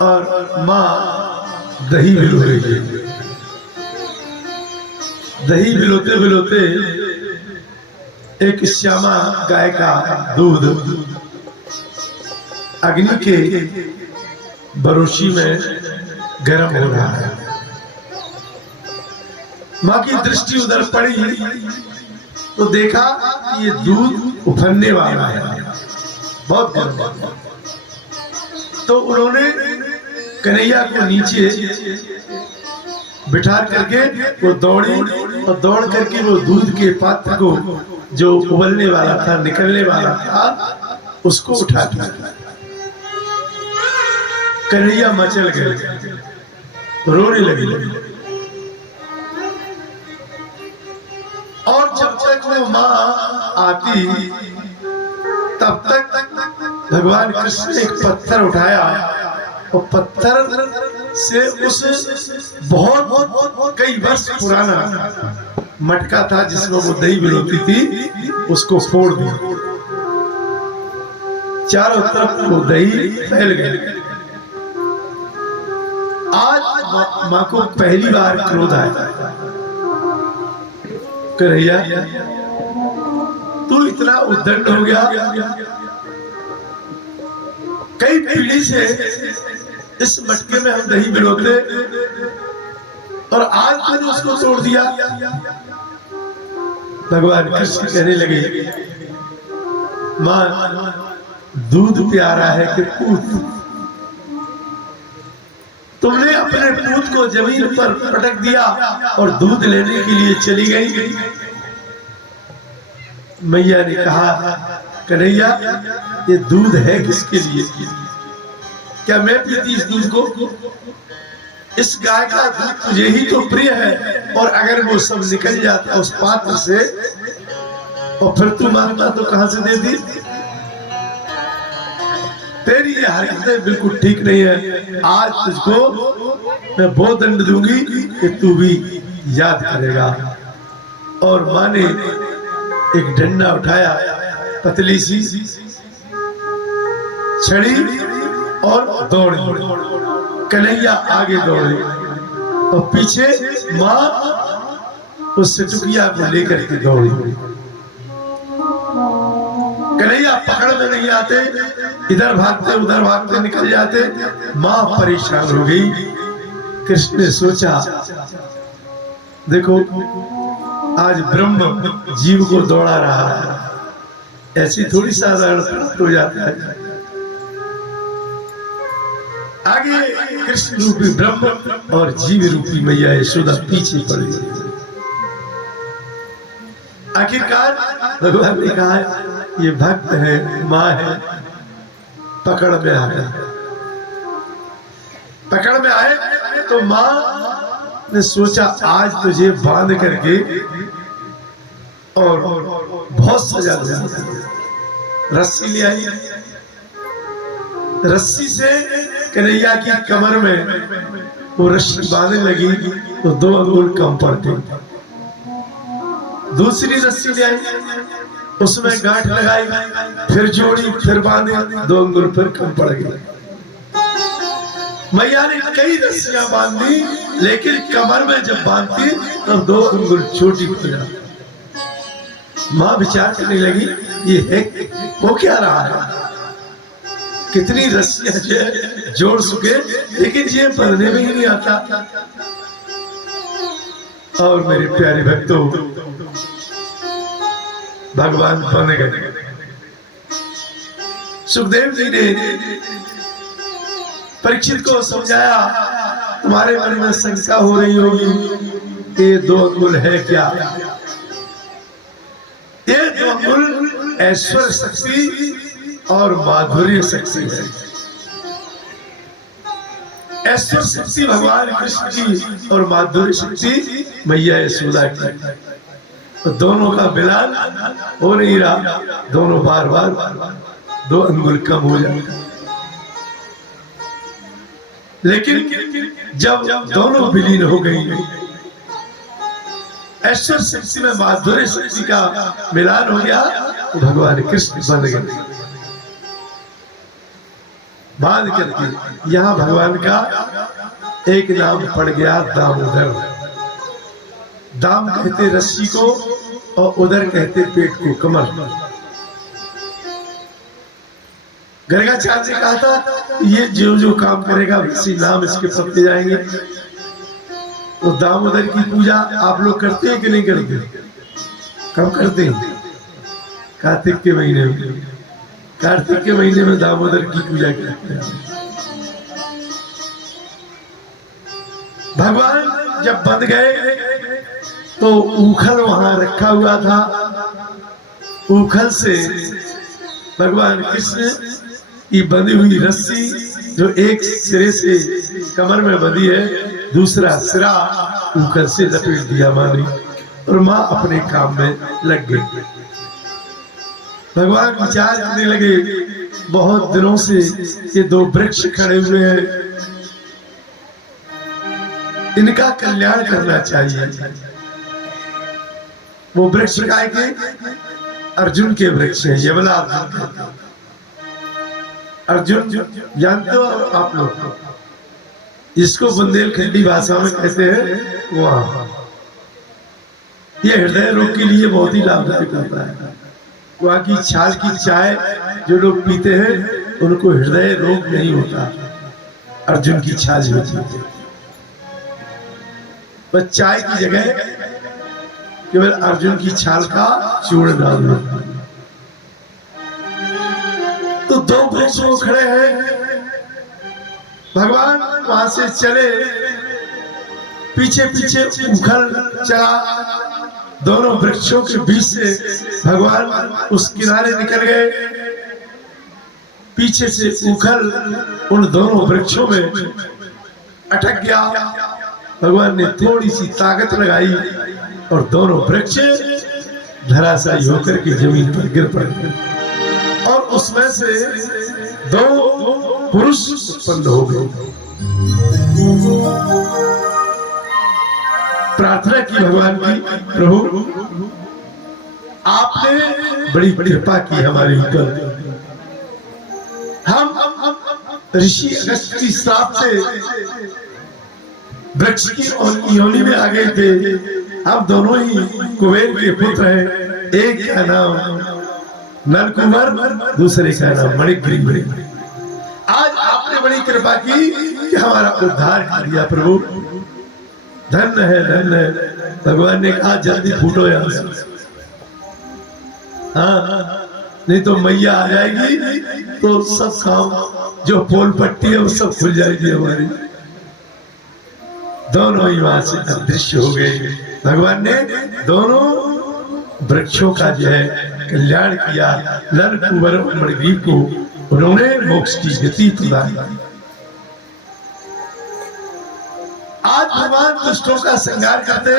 और माँ दही भिगो रही है। दही भिगोते भिगोते एक श्यामा गाय का दूध अग्नि के बरोशी में गर्म हो रहा है। माँ की दृष्टि उधर पड़ी तो देखा कि ये दूध उफनने वाला है, बहुत गर्म। तो उन्होंने कन्हैया को नीचे बिठा करके वो दौड़ी और दौड़ करके वो दूध के पात्र को जो उबलने वाला था, निकलने वाला था, उसको उठा दिया। कन्हैया मचल गए, रोने लगे। और जब तक वो माँ आती तब तक भगवान कृष्ण ने एक पत्थर उठाया और पत्थर से उस बहुत कई वर्ष पुराना मटका था जिसमें वो दही भिगोती थी, उसको फोड़ दिया। चारों तरफ वो दही फैल गई। आज माँ को पहली बार क्रोध आया, कन्हैया तू इतना उद्दंड हो गया, कई पीढ़ी से इस मटके में हम दही भिगोते और आज तूने उसको तोड़ दिया। भगवान कृष्ण कहने लगे, माँ दूध प्यारा है कि पूत? तुमने अपने पूत को जमीन पर पटक दिया और दूध लेने के लिए चली गई। मैया ने कहा, कन्हैया ये दूध है किसके लिए? क्या मैं पीती इस दूध को? इस गाय का दूध तुझे ही तो प्रिय है, और अगर वो सब निकल जाता उस पात्र से और फिर तू मांगता तो कहां से देती? तेरी ये हरकतें बिल्कुल ठीक नहीं है। आज तुझको मैं वो दंड दूंगी कि तू भी याद करेगा। और माँ ने एक डंडा उठाया, पतली सी छड़ी, और दौड़ी। कन्हैया आगे दौड़े और पीछे माँ उस टुकिया को लेकर के दौड़ी। कन्हैया पकड़ में नहीं आते, इधर भागते उधर भागते निकल जाते। माँ परेशान हो गई। कृष्ण ने सोचा, देखो आज ब्रह्म जीव को दौड़ा रहा है, ऐसी थोड़ी साधारण प्राप्त हो जाता है। आगे कृष्ण रूपी ब्रह्म और जीव रूपी मैया यशोदा पीछे पड़ी। आखिरकार भगवान ने कहा, ये भक्त है, माँ है, पकड़ में आ गया। पकड़ में आए तो माँ ने सोचा, आज तुझे बांध करके और बहुत सजा दे। रस्सी ले आई, रस्सी से कन्हैया की कमर में वो रस्सी बांधने लगी तो 2 अंगुल कम पड़ गई। दूसरी रस्सी ले आई, उसमें गांठ लगाई, फिर जोड़ी, फिर बांधे, 2 अंगुल फिर कम पड़ गई। मैया ने कई रस्सियां बांधी, लेकिन कमर में जब बांधती तब 2 अंगुल छोटी पड़ जाती। माँ विचार करने लगी, ये है वो क्या रहा है, कितनी रस्सियां जोड़ सके, लेकिन ये पढ़ने में ही नहीं आता। और मेरे प्यारे भक्तों, भगवान बन गए। सुखदेव जी ने परीक्षित को समझाया, तुम्हारे मन में शंका हो रही होगी, ये 2 अंगुल है क्या? ये 2 अंगुल ऐश्वर्य शक्ति और माधुर्य शक्ति है। ऐश्वर्य शक्ति भगवान कृष्ण की और माधुर्य शक्ति मैया यशोदा की। तो दोनों का मिलान हो नहीं रहा, दोनों बार बार 2 अंगुल कम हो जाते। लेकिन जब दोनों विलीन हो गई, ऐश्वर्य शक्ति में माधुर्य शक्ति का मिलान हो गया, तो भगवान कृष्ण बन गए। बांध करके यहाँ भगवान का एक नाम पड़ गया दामोदर। दाम कहते रस्सी को और उदर कहते पेट को, कमर। गर्गाचार्य ने कहा था ये जो जो काम करेगा वैसी नाम इसके पड़ते जाएंगे। तो दामोदर की पूजा आप लोग करते हैं कि नहीं करते? कब करते हैं? कार्तिक के महीने में। कार्तिक के महीने में दामोदर की पूजा करते हैं। भगवान जब बंध गए तो ऊखल वहां रखा हुआ था। ऊखल से भगवान कृष्ण की बंधी हुई रस्सी जो एक सिरे से कमर में बंधी है, दूसरा सिरा ऊखल से लपेट दिया माँ ने, और माँ अपने काम में लग गई। भगवान विचार करने लगे, बहुत दिनों से ये दो वृक्ष खड़े हुए हैं, इनका कल्याण करना चाहिए। वो वृक्ष काय के? अर्जुन के वृक्ष हैं, यमला अर्जुन जानते हो आप लोग? इसको बुंदेलखंडी भाषा में कहते हैं वहां। ये हृदय रोग के लिए बहुत ही लाभदायक होता है। वहां की छाल की चाय जो लोग पीते हैं उनको हृदय रोग नहीं होता, अर्जुन की छाल होती है। बस चाय की जगह केवल अर्जुन की छाल का चूर्ण डाल दो। तो दो वृक्ष वो खड़े हैं। भगवान वहां से चले, पीछे पीछे उखल चला। दोनों वृक्षों के बीच से भगवान उस किनारे निकल गए। पीछे से उखल उन दोनों वृक्षों में अटक गया। भगवान ने थोड़ी सी ताकत लगाई और दोनों वृक्ष धराशायी होकर के जमीन पर गिर पड़े, और उसमें से दो पुरुष उत्पन्न हो गए। प्रार्थना की भगवान की, प्रभु आपने बड़ी कृपा की हमारे ऊपर। हम ऋषि अगस्त की श्राप से वृक्ष की योनि में आ गए थे। हम दोनों ही कुबेर के पुत्र हैं। एक का नाम नलकुमार, दूसरे का नाम मणिग्रीव। आज आपने बड़ी कृपा की कि हमारा उद्धार कर दिया प्रभु। धन्य है, धन्य है। भगवान ने कहा जल्दी फूटो यहाँ से। हाँ, नहीं तो मैया आ जाएगी तो सब काम जो पोल पट्टी है वो सब खुल जाएगी हमारी। दोनों ही वहां से अदृश्य हो गए। भगवान ने दोनों वृक्षों का जो है कल्याण किया। नल कुंवर और मणिग्रीव को उन्होंने मोक्ष की गति प्रदान की। आज भगवान दुष्टों का संहार करते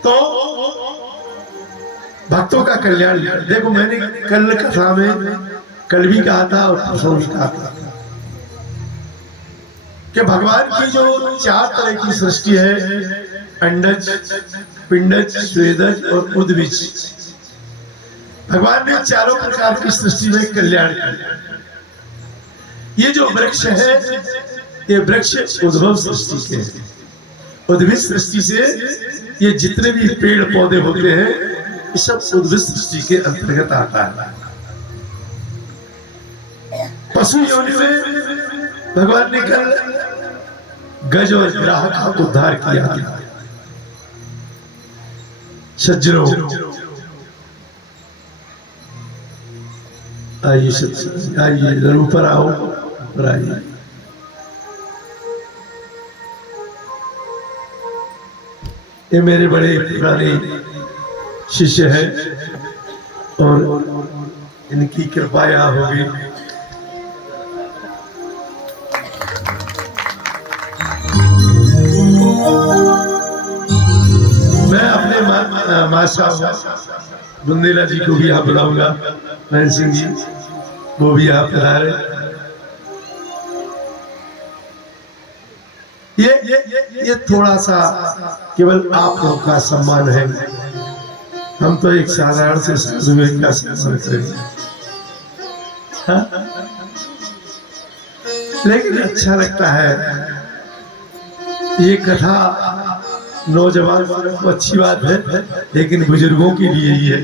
तो भक्तों का कल्याण। देखो मैंने कल कथा में कल भी कहा था और परसों भी कहा था कि भगवान की जो चार तरह की सृष्टि है, अंडज, पिंडज, स्वेदज और उद्भिज, भगवान ने चारों प्रकार की सृष्टि में कल्याण किया। ये जो वृक्ष है ये वृक्ष उद्भव सृष्टि के हैं। उद्भिज सृष्टि से ये जितने भी पेड़ पौधे होते हैं ये सब उद्भिज सृष्टि के अंतर्गत आता है। पशु योनि में भगवान ने कल गज और ग्राह का उद्धार किया। सज्जनों आइए, आइए ऊपर आओ, ऊपर आइए। ये मेरे बड़े पुराने शिष्य हैं और इनकी कृपा यहाँ होगी। मैं अपने माँ साहब बुंदेला जी को भी यहाँ बुलाऊंगा, महेंद्र सिंह जी वो भी यहाँ पधारे। ये थोड़ा सा केवल आप लोगों का सम्मान है। हम तो एक साधारण से साधु का सम्मान करें। लेकिन अच्छा लगता है ये कथा। नौजवान को अच्छी बात है, लेकिन बुजुर्गों के लिए ही है।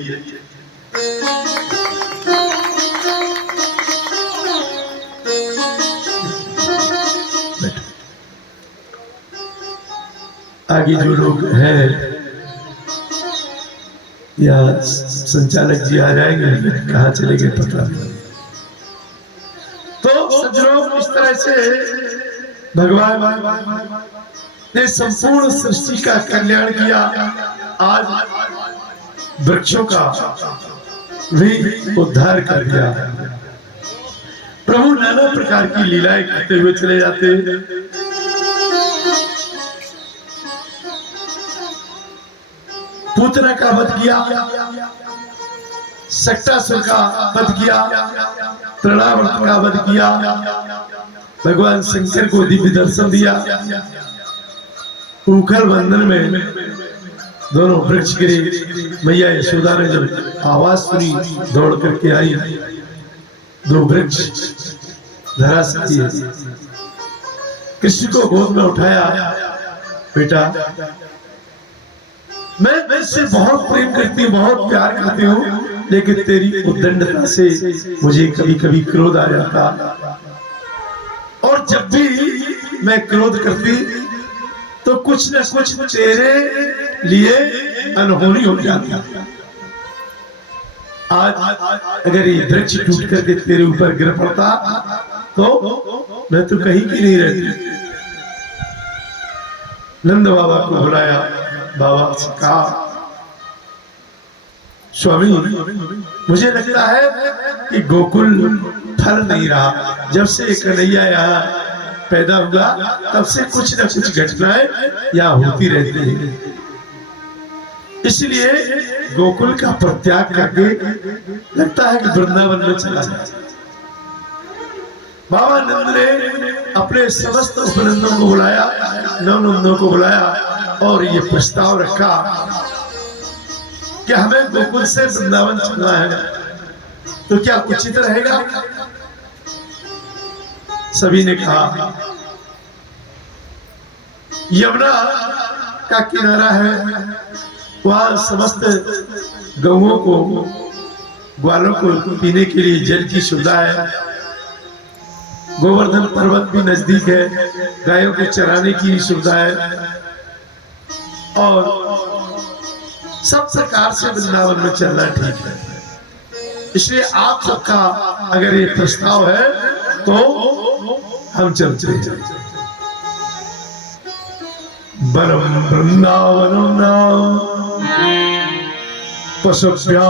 आगे जो लोग हैं या संचालक जी आ जाएंगे, कहाँ चले गए पता नहीं। तो सज्जनों, इस तरह से भगवान ने संपूर्ण सृष्टि का कल्याण किया। आज वृक्षों का भी उद्धार कर दिया। प्रभु नाना प्रकार की लीलाएं करते हुए चले जाते। पूतना का वध किया, सक्टासुर का वध किया, तृणावर्त का वध किया, भगवान शंकर को दिव्य दर्शन दिया। उखल बंधन में दोनों वृक्ष गिरे। मैया यशोदा ने जब आवाज सुनी, दौड़ करके आई। दो वृक्ष धराशायी है। कृष्ण को गोद में उठाया, बेटा मैं इससे बहुत प्रेम करती हूँ, बहुत प्यार करती हूँ, लेकिन तेरी उद्दंडता से मुझे कभी कभी क्रोध आ जाता, और जब भी मैं क्रोध करती तो कुछ न कुछ तेरे लिए अनहोनी हो जाती। आज अगर ये वृक्ष टूट करके तेरे ऊपर गिर पड़ता तो मैं तो कहीं की नहीं रहती। नंद बाबा को बुलाया, बाबा से कहा, स्वामी मुझे लगता है कि गोकुल फल नहीं रहा। जब से कन्हैया यहाँ पैदा हुआ तब से कुछ न कुछ घटनाएं यहाँ होती रहती हैं। इसलिए गोकुल का परित्याग करके लगता है कि वृंदावन में चला जाए। बाबा नंद ने अपने समस्त उपनंदों को बुलाया, नवनंदों को बुलाया और ये प्रस्ताव रखा कि हमें गोकुल से वृंदावन चलना है, तो क्या उचित रहेगा? सभी ने कहा, यमुना का किनारा है, वहां समस्त गौओं को, ग्वालों को पीने के लिए जल की सुविधा है। गोवर्धन पर्वत भी नजदीक है, गायों को चराने की सुविधा है, और सब प्रकार से वृंदावन में चलना ठीक है। इसलिए आप सबका अगर ये प्रस्ताव है तो हम चलते हैं। बरम वृंदावनम नाम पशुभ्या